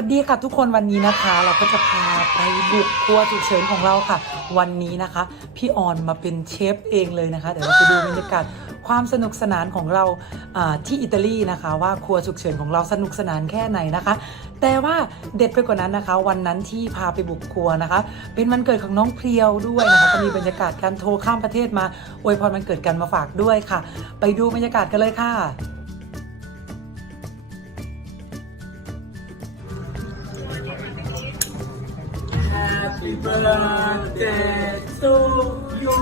วัสดีค่ะทุกคนวันนี้นะคะ เราก็จะพาไปบุกครัวฉุกเฉินของเราค่ะ วันนี้นะคะ พี่ออนมาเป็นเชฟเองเลยนะคะ เดี๋ยวเราไปดูบรรยากาศความสนุกสนานของเราที่อิตาลีนะคะ ว่าครัวฉุกเฉินของเราสนุกสนานแค่ไหนนะคะ แต่ว่าเด็ดไปกว่านั้นนะคะ วันนั้นที่พาไปบุกครัวนะคะ เป็นวันเกิดของน้องเพรียวด้วยนะคะก็มีบรรยากาศการโทรข้ามประเทศมาอวยพรวันเกิดกันมาฝากด้วยค่ะ ไปดูบรรยากาศกันเลยค่ะ Happy birthday to you.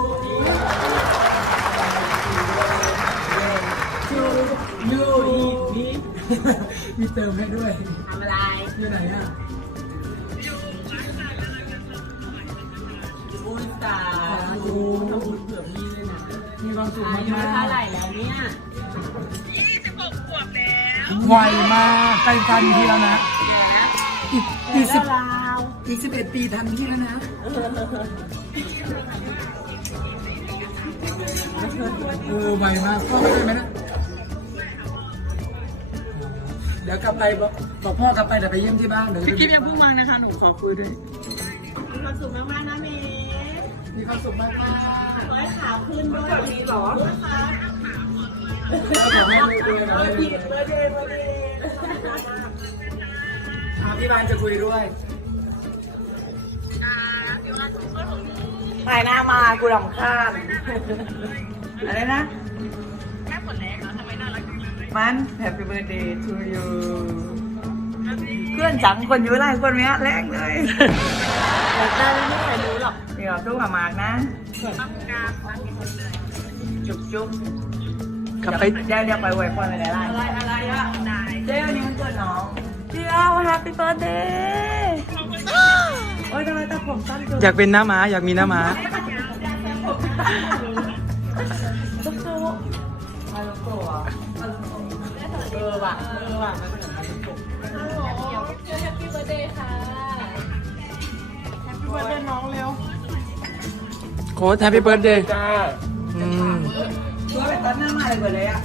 To you อีกนี้มีเติมให้ด้วยทำอะไรอยู่ไหนอะบุญตาโอ้ทำบุญเผื่อพี่เลยนะมีความสุขอายุมากเท่าไหร่แล้วเนี่ยๆไวมากใกล้ทันพี่แล้วนะอีกอีกสิบแล้วเรา อีกสิบเอ็ดปีทันพี่แล้วนะโอ้ไวมากพ่อไม่ได้ไหมนะเดี๋ยวกลับไปบอกบอกพ่อกลับไปเดี๋ยวไปเยี่ยมที่บ้านเดี๋ยวพี่กิ๊ฟยังเพิ่งมานะคะ หนูขอคุยด้วย มีความสุขมากๆนะเมย์มีความสุขมากมากขอให้ขาวขึ้นด้วยแบบนี้หรอนะคะขอให้มีด้วยนะผิดเบอร์เดย์เบอร์เดย์อะพี่บานจะคุยด้วย ไปหน้ามากูรำคาญอะไรนะมัน Happy birthday to you เพื่อนจังคนอยู่ไรคนเนี้ยแรงเลยอยากได้ไม่มีใครรู้หรอกเดี๋ยวตู้กับมากนะจุ๊บจุ๊บกลับไปเดี๋ยวเดี๋ยวไปไว้พรอะไรได้อะไรอะไรอะเดี๋ยวนี้มันเกิดน้องเดี๋ยว Happy birthday โอ้ยทำไมตาผมสั้นจังอยากเป็นหน้าม้าอยากมีหน้าม้าตุ๊กตุ๊กมาลุกโกะมาลุกโกะเออว่ะเออว่ะมันเป็นแบบมาลุกโกะฮัลโหลแฮปปี้เบิร์ดเดย์ค่ะแฮปปี้เบิร์ดเดย์น้องเร็วโค้ชแฮปปี้เบิร์ดเดย์อืมตัวแบบต้นหน้ามาเลยเบิร์ดเลยอะ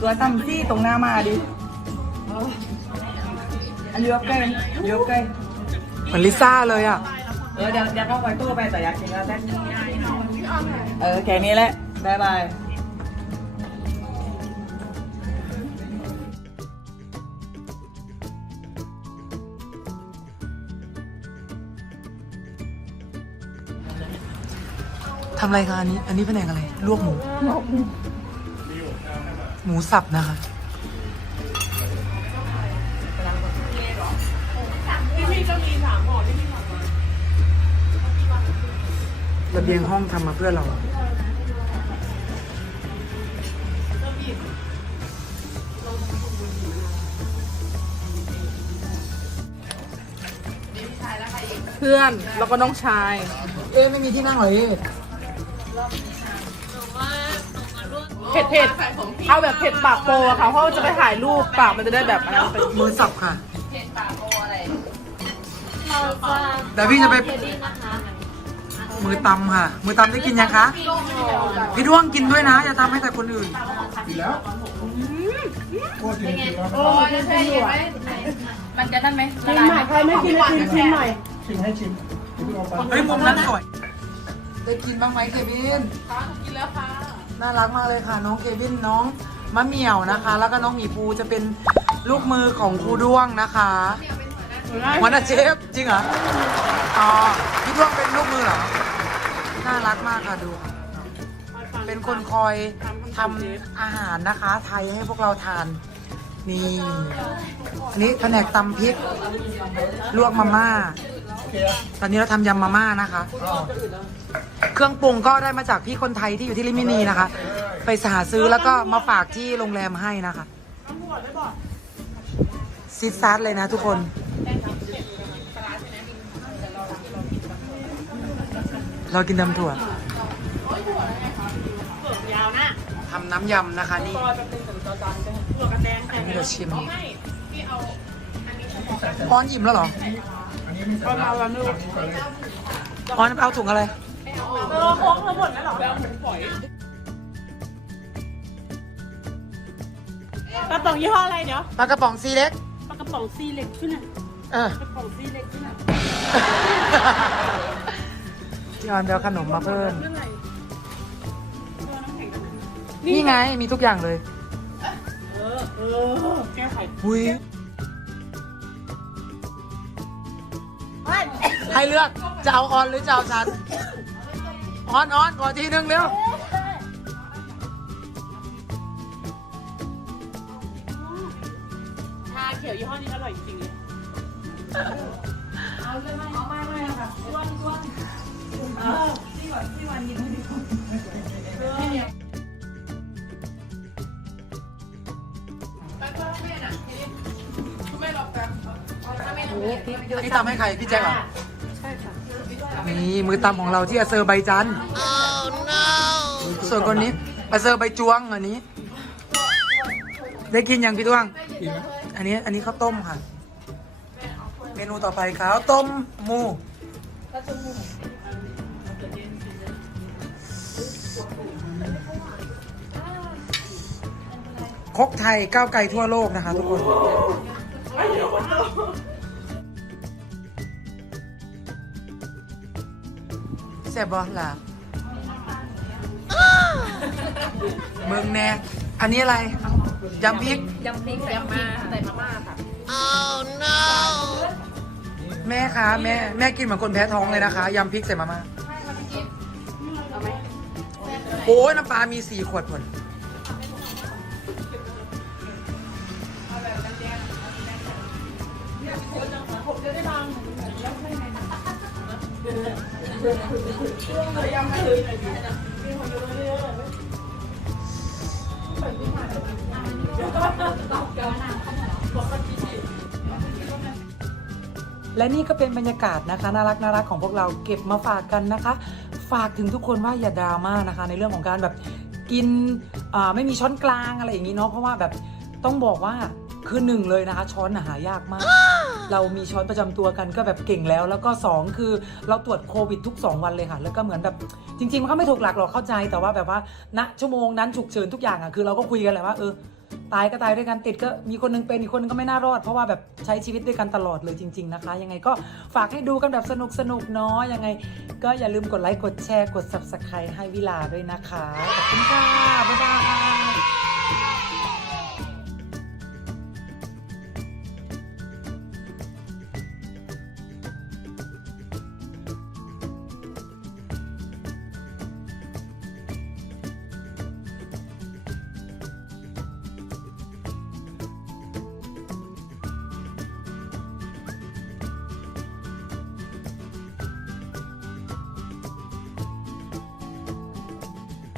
ตัวตั้มที่ตรงหน้ามาดิอันนี้ยกใกล้ยกใกล้ เหมือนลิซ่าเลยอะ เออเดี๋ยวเดี๋ยวเข้าไปตู้ไปแต่อยากกินแล้วแซ่เออแค่นี้แหละบายบายทำอะไรคะอันนี้ อันนี้เป็นแผนกอะไร ลวกหมู หมูสับนะคะ ระเบียงห้องทำมาเพื่อเรา เพื่อนแล้วก็น้องชาย เอ๊ะไม่มีที่นั่งเหรอเอ๊ะเผ็ดเผ็ดเอาแบบเผ็ดปากโปอะค่ะเพราะว่าจะไปถ่ายรูปปากมันจะได้แบบอันนั้นเป็นมือสับค่ะเดี๋ยวพี่จะไป มือตำค่ะ มือตำได้กินยังคะ พี่ด้วงกินด้วยนะ อย่าทำให้แต่คนอื่นมันจะนั่นไหมชิมหน่อยใครไม่กินก็ชิมชิมหน่อยเฮ้ยมุมนั้นสวยได้กินบ้างไหมเควินกินแล้วค่ะ น่ารักมากเลยค่ะ น้องเควินน้องมะเหมี่ยวนะคะ แล้วก็น้องหมีภูจะเป็นลูกมือของครูด้วงนะคะวันอาเชฟจริงเหรอ อ๋อพี่ด้วงเป็นลูกมือเหรอ น่ารักมากค่ะดู เป็นคนคอยทำอาหารนะคะ ไทยให้พวกเราทานนี่นนี้แผนกตำพริก ลวกมาม่า ตอนนี้เราทำยำมาม่านะคะ เครื่องปรุงก็ได้มาจากพี่คนไทยที่อยู่ที่ลิมินีนะคะ ไปหาซื้อแล้วก็มาฝากที่โรงแรมให้นะคะซิดซัดเลยนะทุกคน เรากินน้ำถั่วทำน้ำยำนะคะนี่อันนี้เราชิมออนอิ่มแล้วเหรอออนเอาถุงอะไรกระป๋องยี่ห้ออะไรเดี๋ยวปลากระป๋องซีเล็กปกระป๋องซีเล็กขึ้นอะเออกระป๋องซีเล็กขึ้นอะ พี่ออนไปเอาขนมมาเพิ่ม เรื่องอะไรตัวน้ำแข็งกันนะนี่ไงมีทุกอย่างเลยเออ เออ แก้ไขอุ้ยให้เลือกจะเอาออนหรือจะเอาฉันออนออนขอทีนึงเร็วชาเขียวยี่ห้อนี้อร่อยจริงเลย เอาเลยไหมเอามาเนี่ตำให้ใครพี่แจ็คเหรอใช่ค่ะนี่มือตำของเราที่อาเซอร์ไบจันส่วนคนนี้อาเซอร์ไบจวงอันนี้ ได้กินยังพี่ตวง อันนี้อันนี้ข้าวต้มค่ะ เมนูต่อไปข้าวต้มหมูคกไทยก้าวไกลทั่วโลกนะคะทุกคน ซ่บบอล่ะเมืองแน่ อันนี้อะไรยำพริก ยำพริกใส่มาใส่มาม่าค่ะแม่คะแม่แม่กินเหมือนคนแพ้ท้องเลยนะคะยำพริกใส่มาม่าโอ้ยน้ำปลามีสี่ขวดหมด และนี่ก็เป็นบรรยากาศนะคะน่ารักน่ารักของพวกเราเก็บมาฝากกันนะคะ ฝากถึงทุกคนว่าอย่าดราม่านะคะ ในเรื่องของการแบบกินไม่มีช้อนกลางอะไรอย่างนี้เนาะเพราะว่าแบบต้องบอกว่าคือหนึ่งเลยนะคะ ช้อนหายากมาก เรามีช้อนประจำตัวกันก็แบบเก่งแล้ว แล้วก็สองคือเราตรวจโควิดทุก 2 วันเลยค่ะ แล้วก็เหมือนแบบจริงๆมันก็ไม่ถูกหลักหรอกเข้าใจ แต่ว่าแบบว่าณชั่วโมงนั้นฉุกเฉินทุกอย่างอะคือเราก็คุยกันแหละว่าเออตายก็ตายด้วยกันติดก็มีคนนึงเป็นอีกคนนึงก็ไม่น่ารอด เพราะว่าแบบใช้ชีวิตด้วยกันตลอดเลยจริง ๆนะคะ ยังไงก็ฝากให้ดูกันแบบสนุกสนุกๆเนาะยังไง ก็อย่าลืมกดไลค์กดแชร์กด subscribe ให้วิลาด้วยนะคะขอบคุณค่ะบ๊ายบาย